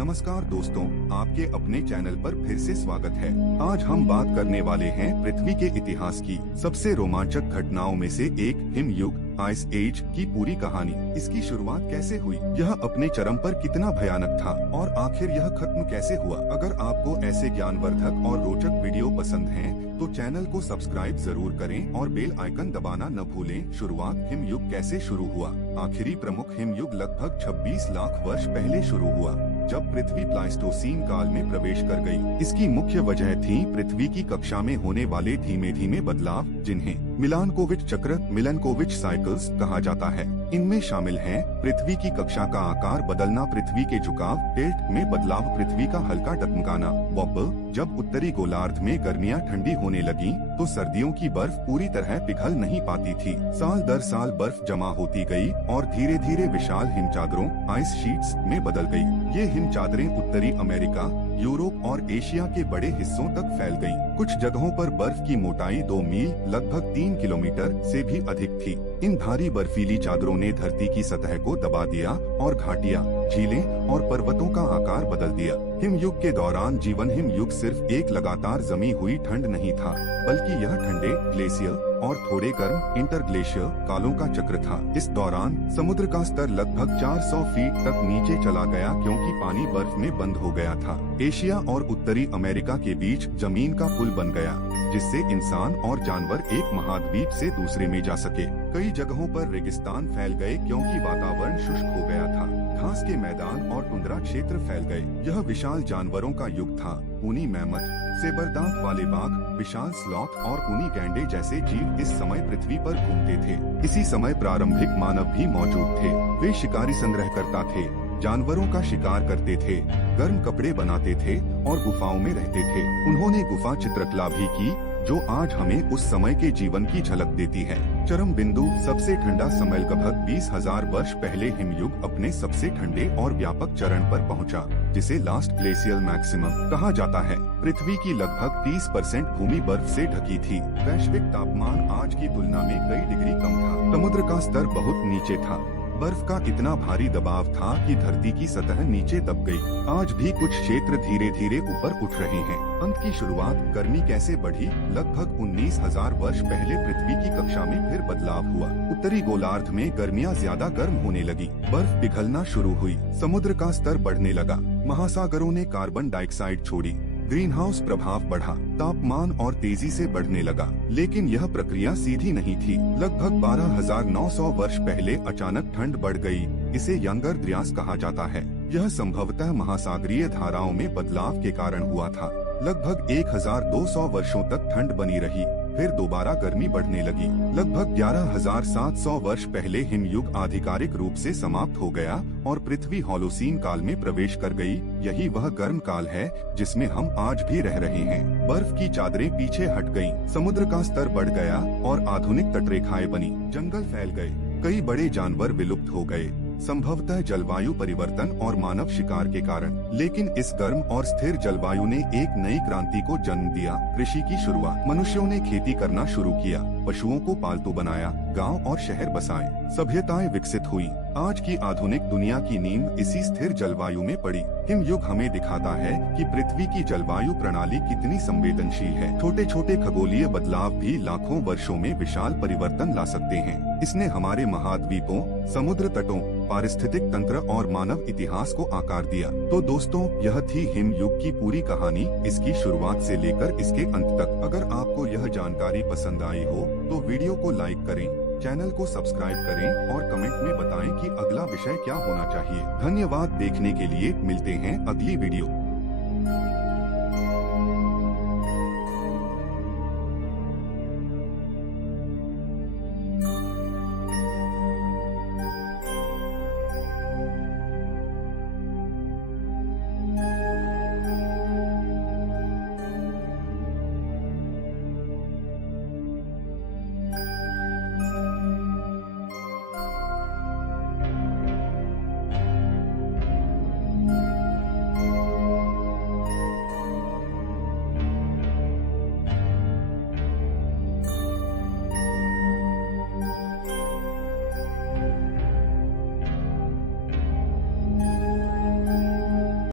नमस्कार दोस्तों, आपके अपने चैनल पर फिर से स्वागत है। आज हम बात करने वाले हैं पृथ्वी के इतिहास की सबसे रोमांचक घटनाओं में से एक हिमयुग आइस एज की पूरी कहानी। इसकी शुरुआत कैसे हुई, यह अपने चरम पर कितना भयानक था और आखिर यह खत्म कैसे हुआ। अगर आपको ऐसे ज्ञानवर्धक और रोचक वीडियो पसंद हैं, तो चैनल को सब्सक्राइब जरूर करें और बेल आइकन दबाना न भूलें। शुरुआत हिमयुग कैसे शुरू हुआ। आखिरी प्रमुख हिमयुग लगभग 26 लाख वर्ष पहले शुरू हुआ, जब पृथ्वी प्लाइस्टोसीन काल में प्रवेश कर गई। इसकी मुख्य वजह थी पृथ्वी की कक्षा में होने वाले धीमे धीमे बदलाव, जिन्हें मिलानकोविच चक्र मिलानकोविच साइकिल्स कहा जाता है। इनमें शामिल हैं पृथ्वी की कक्षा का आकार बदलना, पृथ्वी के झुकाव टिल्ट में बदलाव, पृथ्वी का हल्का डगमगाना वॉबल। जब उत्तरी गोलार्ध में गर्मियां ठंडी होने लगी, तो सर्दियों की बर्फ पूरी तरह पिघल नहीं पाती थी। साल दर साल बर्फ जमा होती गई और धीरे धीरे विशाल हिमचादरों आइस शीट्स में बदल गई। ये हिमचादरें उत्तरी अमेरिका, यूरोप और एशिया के बड़े हिस्सों तक फैल गई। कुछ जगहों पर बर्फ की मोटाई 2 मील लगभग 3 किलोमीटर से भी अधिक थी। इन भारी बर्फीली चादरों ने धरती की सतह को दबा दिया और घाटियां, झीलें और पर्वतों का आकार बदल दिया। हिमयुग के दौरान जीवन हिमयुग सिर्फ एक लगातार जमी हुई ठंड नहीं था, बल्कि यह ठंडे ग्लेशियर और थोड़े गर्म इंटरग्लेशियर कालों का चक्र था। इस दौरान समुद्र का स्तर लगभग 400 फीट तक नीचे चला गया, क्योंकि पानी बर्फ में बंद हो गया था। एशिया और उत्तरी अमेरिका के बीच जमीन का पुल बन गया, जिससे इंसान और जानवर एक महाद्वीप से दूसरे में जा सके। कई जगहों पर रेगिस्तान फैल गए, क्योंकि वातावरण शुष्क हो गया था। घास के मैदान और टुंड्रा क्षेत्र फैल गए। यह विशाल जानवरों का युग था। ऊनी मैमथ, सेबरदांत वाले बाघ, विशाल स्लॉथ और ऊनी गैंडे जैसे जीव इस समय पृथ्वी पर घूमते थे। इसी समय प्रारंभिक मानव भी मौजूद थे। वे शिकारी संग्रहकर्ता थे, जानवरों का शिकार करते थे, गर्म कपड़े बनाते थे और गुफाओं में रहते थे। उन्होंने गुफा चित्रकला भी की, जो आज हमें उस समय के जीवन की झलक देती है। चरम बिंदु सबसे ठंडा समय लगभग 20,000 वर्ष पहले हिमयुग अपने सबसे ठंडे और व्यापक चरण पर पहुंचा, जिसे लास्ट ग्लेशियल मैक्सिमम कहा जाता है। पृथ्वी की लगभग 30% भूमि बर्फ से ढकी थी। वैश्विक तापमान आज की तुलना में कई डिग्री कम था। समुद्र का स्तर बहुत नीचे था। बर्फ का इतना भारी दबाव था कि धरती की सतह नीचे दब गई। आज भी कुछ क्षेत्र धीरे धीरे ऊपर उठ रहे हैं। अंत की शुरुआत, गर्मी कैसे बढ़ी। लगभग 19,000 वर्ष पहले पृथ्वी की कक्षा में फिर बदलाव हुआ। उत्तरी गोलार्ध में गर्मियां ज्यादा गर्म होने लगी, बर्फ पिघलना शुरू हुई, समुद्र का स्तर बढ़ने लगा, महासागरों ने कार्बन डाइऑक्साइड छोड़ी, ग्रीन हाउस प्रभाव बढ़ा, तापमान और तेजी से बढ़ने लगा। लेकिन यह प्रक्रिया सीधी नहीं थी। लगभग 12,900 वर्ष पहले अचानक ठंड बढ़ गई। इसे यंगर द्र्यास कहा जाता है। यह संभवतः महासागरीय धाराओं में बदलाव के कारण हुआ था। लगभग 1,200 वर्षों तक ठंड बनी रही, फिर दोबारा गर्मी बढ़ने लगी। लगभग 11,700 वर्ष पहले हिमयुग आधिकारिक रूप से समाप्त हो गया और पृथ्वी होलोसीन काल में प्रवेश कर गई। यही वह गर्म काल है जिसमें हम आज भी रह रहे हैं। बर्फ की चादरें पीछे हट गईं, समुद्र का स्तर बढ़ गया और आधुनिक तटरेखाएं बनी। जंगल फैल गए, कई बड़े जानवर विलुप्त हो गए, संभवतः जलवायु परिवर्तन और मानव शिकार के कारण। लेकिन इस गर्म और स्थिर जलवायु ने एक नई क्रांति को जन्म दिया, कृषि की शुरुआत। मनुष्यों ने खेती करना शुरू किया, पशुओं को पालतू बनाया, गांव और शहर बसाए, सभ्यताएं विकसित हुई। आज की आधुनिक दुनिया की नींव इसी स्थिर जलवायु में पड़ी। हिमयुग हमें दिखाता है कि पृथ्वी की जलवायु प्रणाली कितनी संवेदनशील है। छोटे छोटे खगोलीय बदलाव भी लाखों वर्षों में विशाल परिवर्तन ला सकते हैं। इसने हमारे महाद्वीपों, समुद्र तटों, पारिस्थितिक तंत्र और मानव इतिहास को आकार दिया। तो दोस्तों, यह थी हिमयुग की पूरी कहानी, इसकी शुरुआत से लेकर इसके अंत तक। अगर आपको यह जानकारी पसंद आई हो, तो वीडियो को लाइक करें, चैनल को सब्सक्राइब करें और कमेंट में बताएं कि अगला विषय क्या होना चाहिए। धन्यवाद देखने के लिए। मिलते हैं अगली वीडियो।